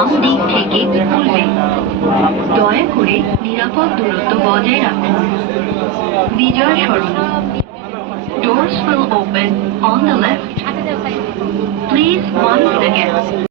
বাম দিক থেকে খুলবে। দয়া করে নিরাপদ দূরত্ব বজায় রাখুন। বিজয় স্মরণ। Doors will open on the left. Please once again